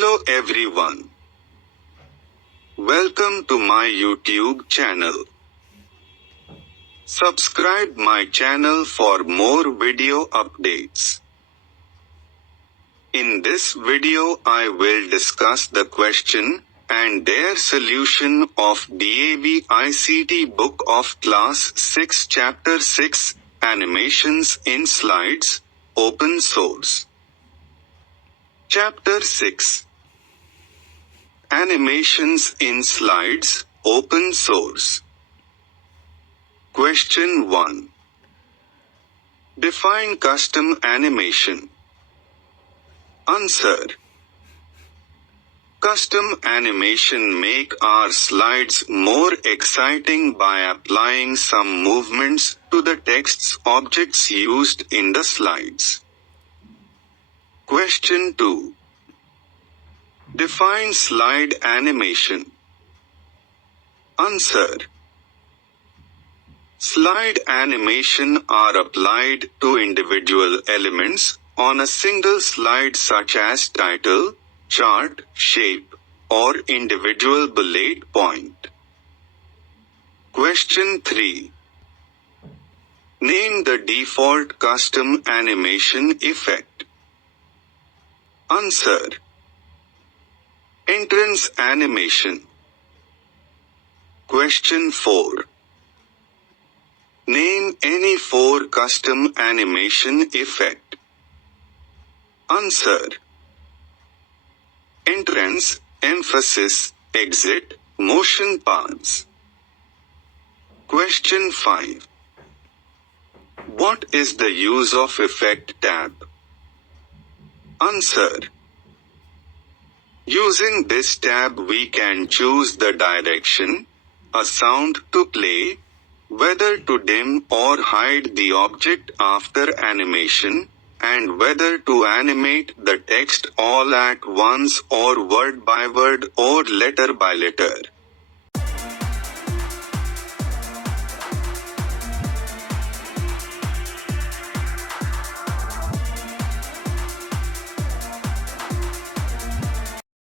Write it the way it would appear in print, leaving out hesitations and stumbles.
Hello everyone. Welcome to my YouTube channel. Subscribe my channel for more video updates. In this video I will discuss the question and their solution of DAV ICT Book of Class 6 Chapter 6 Animations in Slides, Open Source. Chapter 6 Animations in Slides, Open Source. Question 1. Define custom animation. Answer. Custom animation make our slides more exciting by applying some movements to the text's objects used in the slides. Question 2. Define slide animation. Answer. Slide animation are applied to individual elements on a single slide such as title, chart, shape, or individual bullet point. Question 3. Name the default custom animation effect. Answer. Entrance animation. Question 4. Name any 4 custom animation effect. Answer. Entrance, emphasis, exit, motion paths. Question 5. What is the use of effect tab? Answer. Using this tab we can choose the direction, a sound to play, whether to dim or hide the object after animation, and whether to animate the text all at once or word by word or letter by letter.